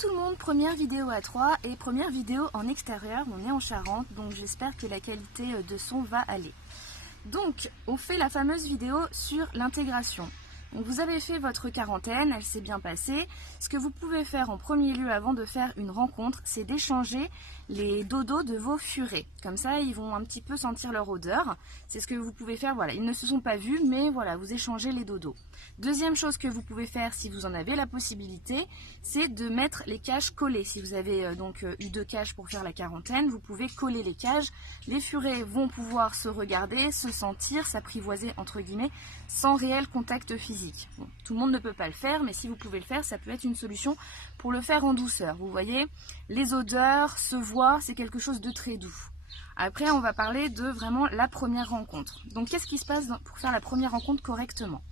tout le monde, première vidéo à 3 et première vidéo en extérieur, on est en Charente, donc j'espère que la qualité de son va aller. Donc on fait la fameuse vidéo sur l'intégration. Donc vous avez fait votre quarantaine, elle s'est bien passée. Ce que vous pouvez faire en premier lieu avant de faire une rencontre, c'est d'échanger les dodos de vos furets. Comme ça, ils vont un petit peu sentir leur odeur. C'est ce que vous pouvez faire, voilà, ils ne se sont pas vus, mais voilà, vous échangez les dodos. Deuxième chose que vous pouvez faire si vous en avez la possibilité, c'est de mettre les cages collées. Si vous avez donc eu 2 cages pour faire la quarantaine, vous pouvez coller les cages. Les furets vont pouvoir se regarder, se sentir, s'apprivoiser entre guillemets, sans réel contact physique. Bon, tout le monde ne peut pas le faire, mais si vous pouvez le faire, ça peut être une solution pour le faire en douceur. Vous voyez, les odeurs se voient, c'est quelque chose de très doux. Après, on va parler de vraiment la première rencontre. Donc, qu'est-ce qui se passe pour faire la première rencontre correctement ?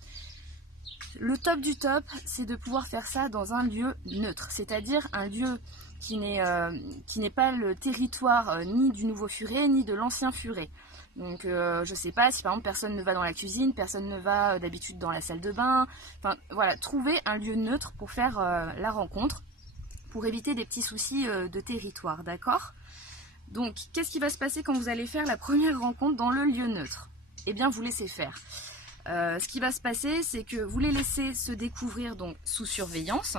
Le top du top, c'est de pouvoir faire ça dans un lieu neutre, c'est-à-dire un lieu qui n'est pas le territoire ni du nouveau furet, ni de l'ancien furet. Donc je sais pas, si par exemple personne ne va dans la cuisine, personne ne va d'habitude dans la salle de bain, enfin voilà, trouver un lieu neutre pour faire la rencontre, pour éviter des petits soucis de territoire, d'accord ? Donc qu'est-ce qui va se passer quand vous allez faire la première rencontre dans le lieu neutre ? Eh bien vous laissez faire. Ce qui va se passer, c'est que vous les laissez se découvrir donc sous surveillance.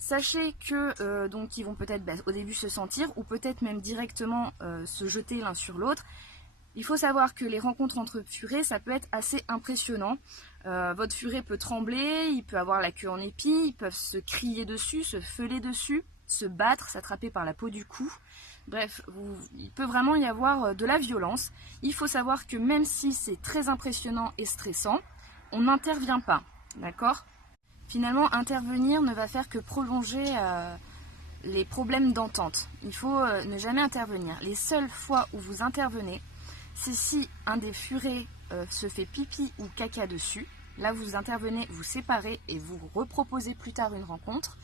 Sachez que donc ils vont peut-être au début se sentir ou peut-être même directement se jeter l'un sur l'autre. Il faut savoir que les rencontres entre furets, ça peut être assez impressionnant. Votre furet peut trembler, il peut avoir la queue en épi, ils peuvent se crier dessus, se feuler dessus, se battre, s'attraper par la peau du cou. Bref, il peut vraiment y avoir de la violence. Il faut savoir que même si c'est très impressionnant et stressant, on n'intervient pas, d'accord ? Finalement, intervenir ne va faire que prolonger les problèmes d'entente. Il faut ne jamais intervenir. Les seules fois où vous intervenez, c'est si un des furets se fait pipi ou caca dessus. Là, vous intervenez, vous séparez et vous reproposez plus tard une rencontre.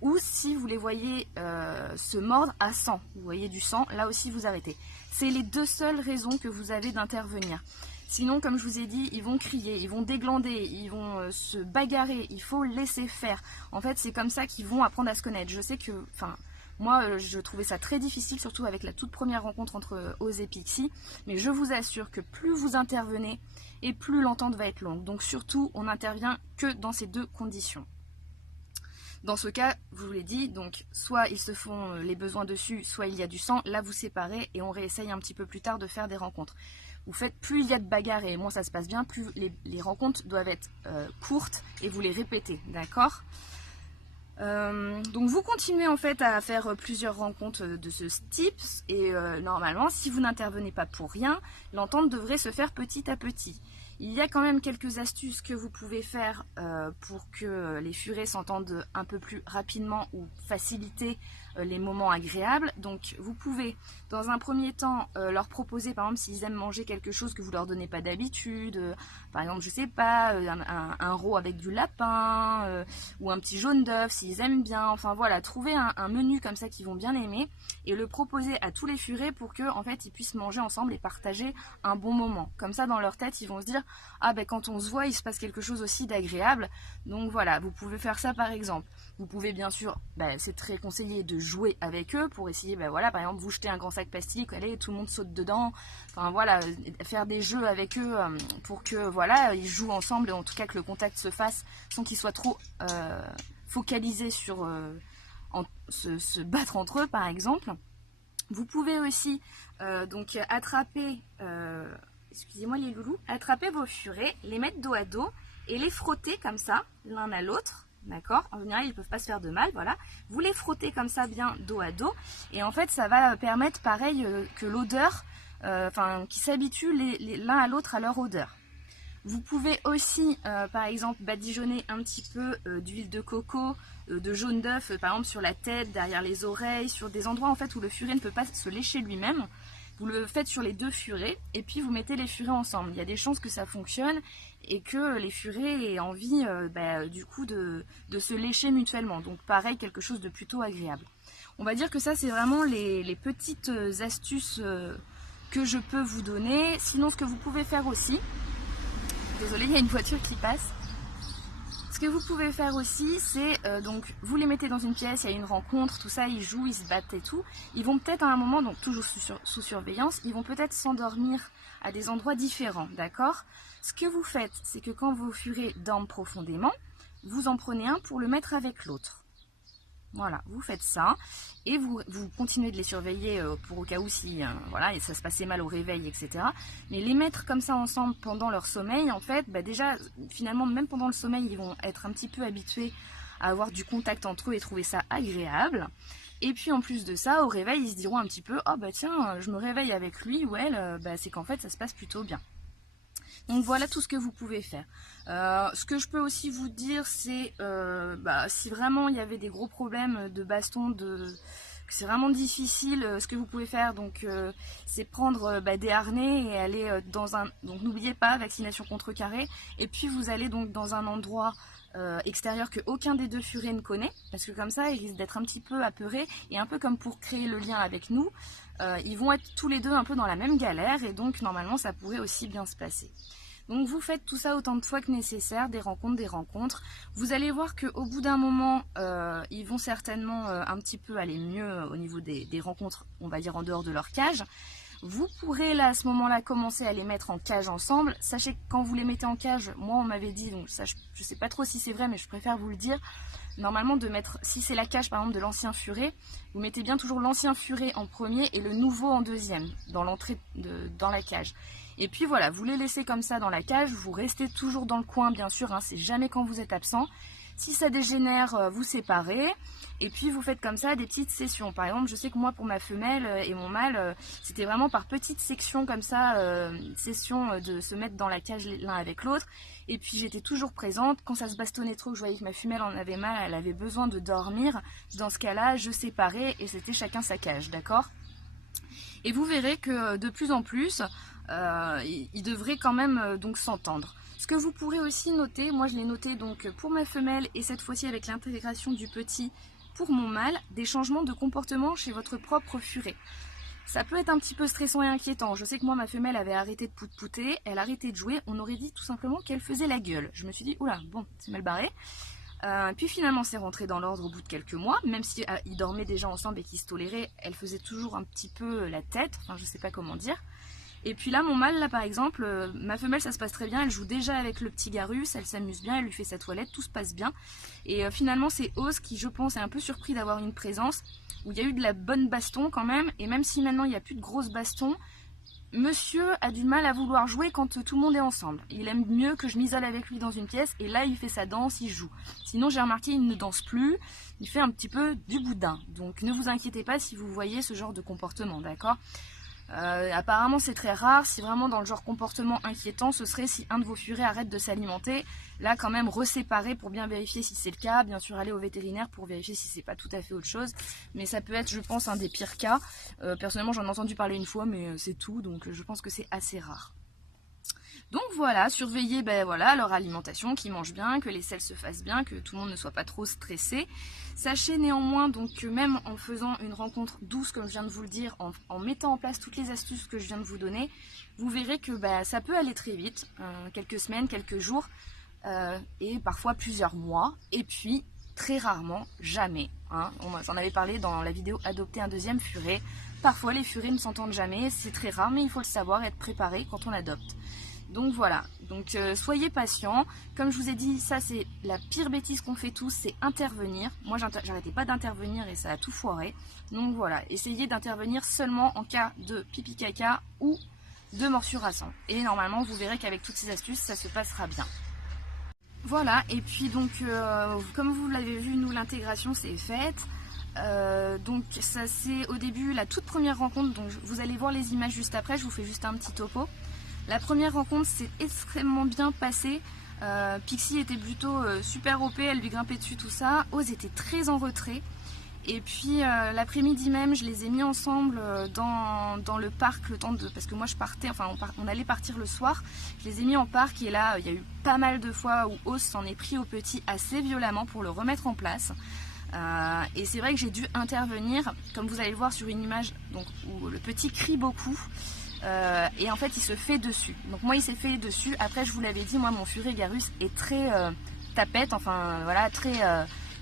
Ou si vous les voyez se mordre à sang, vous voyez du sang, là aussi vous arrêtez. C'est les 2 seules raisons que vous avez d'intervenir. Sinon, comme je vous ai dit, ils vont crier, ils vont déglander, ils vont se bagarrer, il faut laisser faire. En fait, c'est comme ça qu'ils vont apprendre à se connaître. Je sais que, moi, je trouvais ça très difficile, surtout avec la toute première rencontre entre Oz et Pixie. Mais je vous assure que plus vous intervenez, et plus l'entente va être longue. Donc surtout, on n'intervient que dans ces 2 conditions. Dans ce cas, je vous l'ai dit, donc soit ils se font les besoins dessus, soit il y a du sang, là vous séparez et on réessaye un petit peu plus tard de faire des rencontres. Vous faites, plus il y a de bagarres et moins ça se passe bien, plus les rencontres doivent être courtes et vous les répétez, d'accord ? Donc vous continuez en fait à faire plusieurs rencontres de ce type et normalement si vous n'intervenez pas pour rien, l'entente devrait se faire petit à petit. Il y a quand même quelques astuces que vous pouvez faire pour que les furets s'entendent un peu plus rapidement ou faciliter les moments agréables. Donc vous pouvez dans un premier temps leur proposer, par exemple s'ils aiment manger quelque chose que vous leur donnez pas d'habitude, par exemple je sais pas, un raw avec du lapin ou un petit jaune d'œuf s'ils aiment bien, enfin voilà, trouver un menu comme ça qu'ils vont bien aimer et le proposer à tous les furets pour que en fait ils puissent manger ensemble et partager un bon moment. Comme ça dans leur tête ils vont se dire ah ben quand on se voit il se passe quelque chose aussi d'agréable. Donc voilà, vous pouvez faire ça par exemple. Vous pouvez bien sûr, c'est très conseillé de jouer avec eux pour essayer, voilà, par exemple vous jetez un grand sac plastique, allez tout le monde saute dedans, enfin voilà, faire des jeux avec eux pour que voilà ils jouent ensemble et en tout cas que le contact se fasse sans qu'ils soient trop focalisés sur se battre entre eux par exemple. Vous pouvez aussi donc attraper excusez-moi les loulous, attraper vos furets, les mettre dos à dos et les frotter comme ça, l'un à l'autre, d'accord ? En général, ils ne peuvent pas se faire de mal, voilà. Vous les frottez comme ça bien dos à dos et en fait, ça va permettre pareil que l'odeur, qu'ils s'habituent l'un à l'autre à leur odeur. Vous pouvez aussi, par exemple, badigeonner un petit peu d'huile de coco, de jaune d'œuf, par exemple sur la tête, derrière les oreilles, sur des endroits en fait où le furet ne peut pas se lécher lui-même. Vous le faites sur les 2 furets et puis vous mettez les furets ensemble. Il y a des chances que ça fonctionne et que les furets aient envie du coup de se lécher mutuellement. Donc pareil, quelque chose de plutôt agréable. On va dire que ça c'est vraiment les petites astuces que je peux vous donner. Sinon ce que vous pouvez faire aussi, désolée il y a une voiture qui passe. Ce Ce que vous pouvez faire aussi, c'est donc vous les mettez dans une pièce, il y a une rencontre, tout ça, ils jouent, ils se battent et tout. Ils vont peut-être à un moment, donc toujours sous surveillance, ils vont peut-être s'endormir à des endroits différents, d'accord? Ce que vous faites, c'est que quand vos furets dorment profondément, vous en prenez un pour le mettre avec l'autre. Voilà, vous faites ça et vous continuez de les surveiller pour au cas où si voilà, et ça se passait mal au réveil, etc. Mais les mettre comme ça ensemble pendant leur sommeil, en fait, déjà, finalement, même pendant le sommeil, ils vont être un petit peu habitués à avoir du contact entre eux et trouver ça agréable. Et puis en plus de ça, au réveil, ils se diront un petit peu, oh bah tiens, je me réveille avec lui ou elle, c'est qu'en fait, ça se passe plutôt bien. Donc voilà tout ce que vous pouvez faire. Ce que je peux aussi vous dire, c'est si vraiment il y avait des gros problèmes de baston, c'est vraiment difficile, ce que vous pouvez faire, donc c'est prendre des harnais et aller dans un... Donc n'oubliez pas, vaccination contre carré, et puis vous allez donc dans un endroit extérieur que aucun des deux furets ne connaît, parce que comme ça ils risquent d'être un petit peu apeurés, et un peu comme pour créer le lien avec nous, ils vont être tous les deux un peu dans la même galère, et donc normalement ça pourrait aussi bien se passer. Donc vous faites tout ça autant de fois que nécessaire, des rencontres. Vous allez voir qu'au bout d'un moment, ils vont certainement un petit peu aller mieux au niveau des rencontres, on va dire en dehors de leur cage. Vous pourrez là à ce moment-là commencer à les mettre en cage ensemble. Sachez que quand vous les mettez en cage, moi on m'avait dit, donc ça je sais pas trop si c'est vrai mais je préfère vous le dire, normalement de mettre, si c'est la cage par exemple de l'ancien furet, vous mettez bien toujours l'ancien furet en premier et le nouveau en deuxième, dans l'entrée dans la cage. Et puis voilà, vous les laissez comme ça dans la cage, vous restez toujours dans le coin bien sûr, c'est jamais quand vous êtes absent. Si ça dégénère, vous séparez, et puis vous faites comme ça des petites sessions. Par exemple, je sais que moi pour ma femelle et mon mâle, c'était vraiment par petites sections comme ça, sessions de se mettre dans la cage l'un avec l'autre. Et puis j'étais toujours présente, quand ça se bastonnait trop, que je voyais que ma femelle en avait mal, elle avait besoin de dormir. Dans ce cas-là, je séparais et c'était chacun sa cage, d'accord ? Et vous verrez que de plus en plus, ils devraient quand même donc s'entendre. Ce que vous pourrez aussi noter, moi je l'ai noté donc pour ma femelle et cette fois-ci avec l'intégration du petit pour mon mâle, des changements de comportement chez votre propre furet. Ça peut être un petit peu stressant et inquiétant. Je sais que moi ma femelle avait arrêté de pout-pouter, elle a arrêté de jouer, on aurait dit tout simplement qu'elle faisait la gueule. Je me suis dit, oula, bon, c'est mal barré. Puis finalement c'est rentré dans l'ordre au bout de quelques mois, même si ils dormaient déjà ensemble et qu'ils se toléraient, elle faisait toujours un petit peu la tête, enfin je sais pas comment dire. Et puis là mon mâle là par exemple, ma femelle ça se passe très bien, elle joue déjà avec le petit Garus, elle s'amuse bien, elle lui fait sa toilette, tout se passe bien. Et finalement c'est Ose qui je pense est un peu surpris d'avoir une présence, où il y a eu de la bonne baston quand même, et même si maintenant il n'y a plus de grosses bastons, Monsieur a du mal à vouloir jouer quand tout le monde est ensemble. Il aime mieux que je m'isole avec lui dans une pièce et là il fait sa danse, il joue. Sinon j'ai remarqué il ne danse plus, il fait un petit peu du boudin. Donc ne vous inquiétez pas si vous voyez ce genre de comportement, d'accord ? Apparemment c'est très rare, si vraiment dans le genre comportement inquiétant, ce serait si un de vos furets arrête de s'alimenter, là quand même reséparer pour bien vérifier si c'est le cas, bien sûr aller au vétérinaire pour vérifier si c'est pas tout à fait autre chose, mais ça peut être je pense un des pires cas, personnellement j'en ai entendu parler une fois mais c'est tout, donc je pense que c'est assez rare. Donc voilà, surveillez leur alimentation, qu'ils mangent bien, que les selles se fassent bien, que tout le monde ne soit pas trop stressé. Sachez néanmoins donc que même en faisant une rencontre douce, comme je viens de vous le dire, en mettant en place toutes les astuces que je viens de vous donner, vous verrez que ça peut aller très vite, quelques semaines, quelques jours, et parfois plusieurs mois, et puis très rarement, jamais. J'en avais parlé dans la vidéo Adopter un deuxième furet. Parfois les furets ne s'entendent jamais, c'est très rare, mais il faut le savoir, être préparé quand on adopte. Donc voilà, donc soyez patients. Comme je vous ai dit, ça c'est la pire bêtise qu'on fait tous, c'est intervenir. Moi j'arrêtais pas d'intervenir et ça a tout foiré. Donc voilà, essayez d'intervenir seulement en cas de pipi caca ou de morsure à sang. Et normalement vous verrez qu'avec toutes ces astuces ça se passera bien. Voilà, et puis donc comme vous l'avez vu, nous l'intégration c'est faite. Donc ça c'est au début la toute première rencontre, donc vous allez voir les images juste après, je vous fais juste un petit topo. La première rencontre s'est extrêmement bien passée, Pixie était plutôt super OP, elle lui grimpait dessus tout ça, Ose était très en retrait. Et puis l'après-midi même, je les ai mis ensemble dans le parc le temps de... Parce que moi je partais, on allait partir le soir, je les ai mis en parc et là il y a eu pas mal de fois où Ose s'en est pris au petit assez violemment pour le remettre en place. Et c'est vrai que j'ai dû intervenir, comme vous allez le voir sur une image donc, où le petit crie beaucoup. Et en fait il se fait dessus, donc moi il s'est fait dessus. Après je vous l'avais dit, moi mon furet Garus est très tapette, enfin voilà,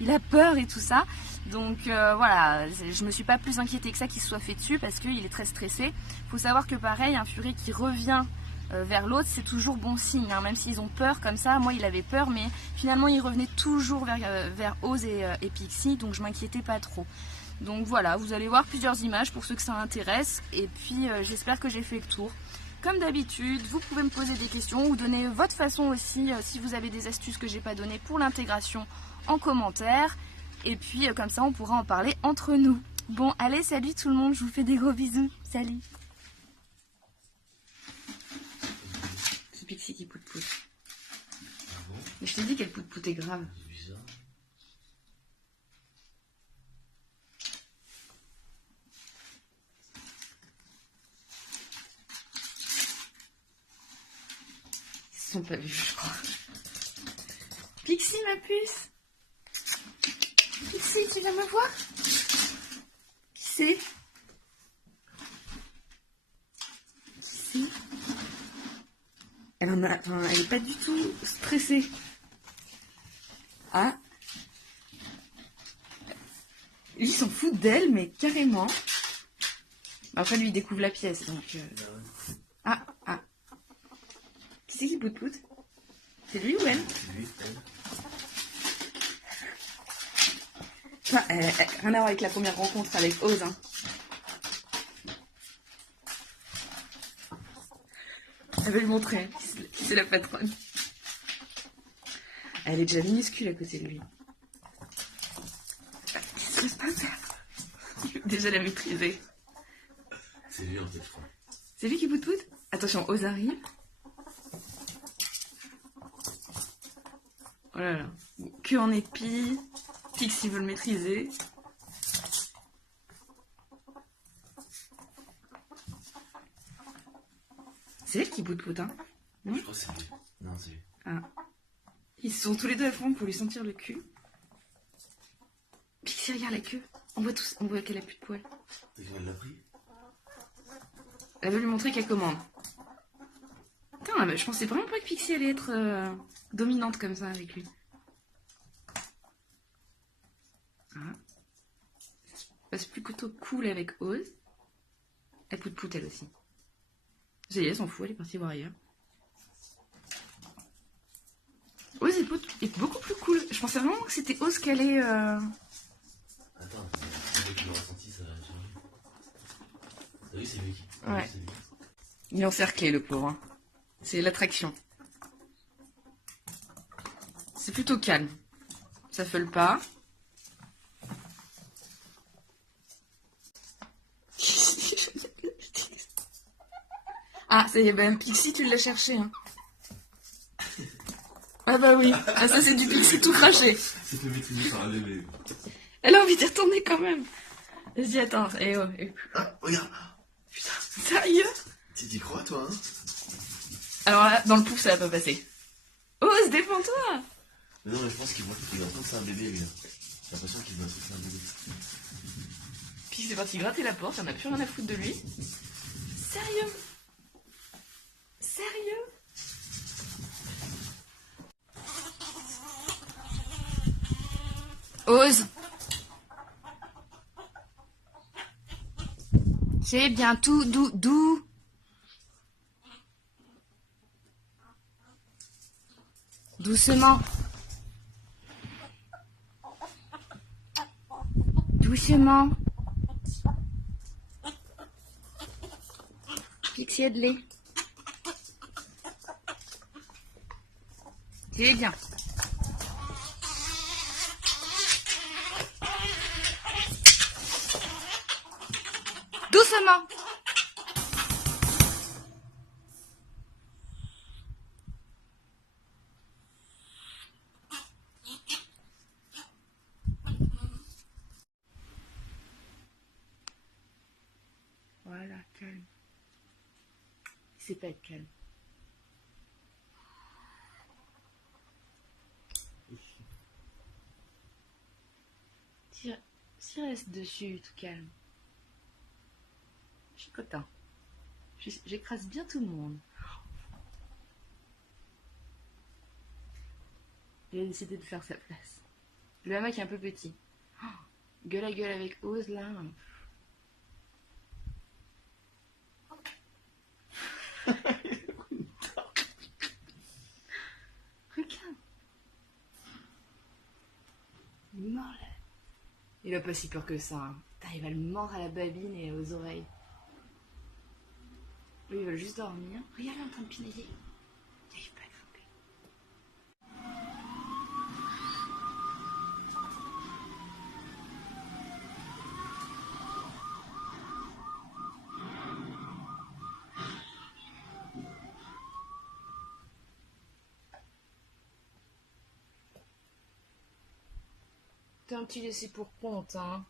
il a peur et tout ça. Donc voilà, je me suis pas plus inquiétée que ça qu'il se soit fait dessus parce qu'il est très stressé. Faut savoir que pareil, un furet qui revient vers l'autre, c'est toujours bon signe, hein, même s'ils ont peur comme ça. Moi il avait peur, mais finalement il revenait toujours vers Oz et Pixie, donc je m'inquiétais pas trop. Donc voilà, vous allez voir plusieurs images pour ceux que ça intéresse, et puis j'espère que j'ai fait le tour. Comme d'habitude, vous pouvez me poser des questions ou donner votre façon aussi, si vous avez des astuces que j'ai pas données pour l'intégration, en commentaire. Et puis comme ça on pourra en parler entre nous. Bon allez, salut tout le monde, je vous fais des gros bisous, salut. C'est Pixie qui pout-pout. Ah bon? Mais je t'ai dit qu'elle pout-pout est grave. C'est bizarre. Ils se sont pas vus, je crois. Pixie, ma puce. Pixie, tu viens me voir? Qui c'est? Qui c'est? Elle est pas du tout stressée. Ah. Lui, il s'en fout d'elle, mais carrément. Après, lui, il découvre la pièce, donc... Ah. Qui c'est qui pout-pout? C'est lui ou elle? C'est lui, elle. Enfin, rien à voir avec la première rencontre avec Oz, hein. Elle veut lui montrer qui c'est la patronne. Elle est déjà minuscule à côté de lui. Qu'est-ce qui se passe là? Déjà la maîtriser. C'est lui en fait, je crois. C'est lui qui pout-pout? Attention, Oz arrive. Oh là là. Que en épi. Pixie veut le maîtriser. C'est elle qui pout-pout, hein? Je crois que c'est lui. Non, c'est lui. Ah. Ils sont tous les deux à fond pour lui sentir le cul. Pixie, regarde la queue. On voit qu'elle a plus de poils. T'as qu'elle l'a pris? Elle veut lui montrer qu'elle commande. Putain, mais je pensais vraiment pas que Pixie allait être dominante comme ça avec lui. Ah. Ça se passe plutôt cool avec Oz. Elle pout-pout elle aussi. Ça y est, elle s'en fout, elle est partie voir ailleurs. Oz est beaucoup plus cool. Je pensais vraiment que c'était Oz qui allait... Attends, c'est lui qui l'a ressenti, ça a changé. T'as vu, c'est lui qui... Ouais. C'est lui. Il est encerclé, le pauvre. Hein. C'est l'attraction. C'est plutôt calme. Ça feule pas. Ah, ça y est, ben Pixie, tu l'as cherché. Hein. Ah bah oui. Ah, ça, c'est du Pixie tout craché. C'est fait maîtriser par un bébé. Elle a envie d'y retourner quand même. Elle se dit, attends, Ah, regarde. Putain, sérieux? Tu t'y crois, toi, hein? Alors là, dans le pouf, ça va pas passer. Ose, défends-toi! Mais non, mais je pense qu'il est en train de faire un bébé, lui. J'ai l'impression qu'il va se faire un bébé. Puis c'est parti gratter la porte, on a plus rien à foutre de lui. Sérieux? Sérieux? Ose! C'est bien tout doux. Doucement. Doucement. Pixie a de lait. C'est bien. Doucement. Voilà, calme. Il sait pas être calme. S'il reste dessus, tout calme. Je suis content. J'écrase bien tout le monde. Il a décidé de faire sa place. Le hamac est un peu petit. Oh, gueule à gueule avec Ose là. Regarde. Il est mort là. Il a pas si peur que ça. Hein. Putain, il va le mordre à la babine et aux oreilles. Lui, il veut juste dormir. Regarde, il est en train de pinailler. Il n'arrive pas à grimper. T'es un petit laissé pour compte, hein.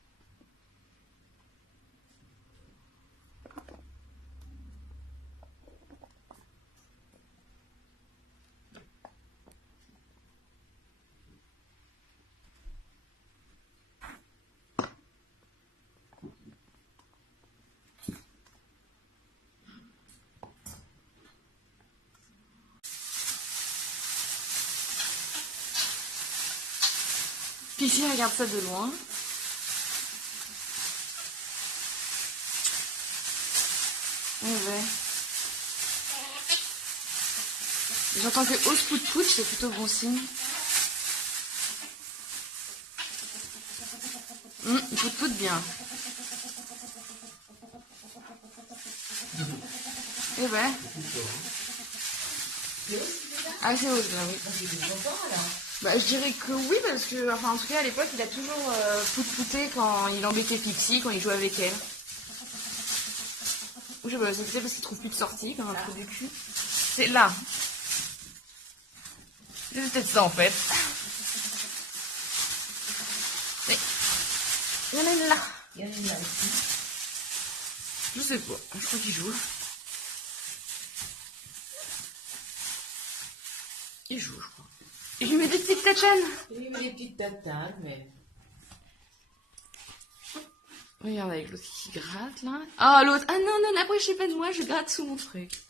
Pichi regarde ça de loin. Ouais. J'entends que Ose pout pout, c'est plutôt bon signe. Il pout pout bien. Eh ben. Ah, c'est Ose là, oui. Bah, je dirais que oui, parce que, enfin, en tout cas, à l'époque, il a toujours pout-pouté quand il embêtait Pixie, quand il jouait avec elle. Ou je sais pas, c'est peut-être parce qu'il trouve plus de sortie, comme un trou du cul. C'est là. C'est peut-être ça, en fait. Mais, il y en a une là. Il y en a une là ici. Je sais pas, je crois qu'il joue. Il joue, je crois. Et je lui mets des petites tatanes. Il lui met des petites tatanes, mais... Regarde avec l'autre qui gratte là. Ah l'autre. Ah non, n'approchez pas de moi, je gratte sous mon truc.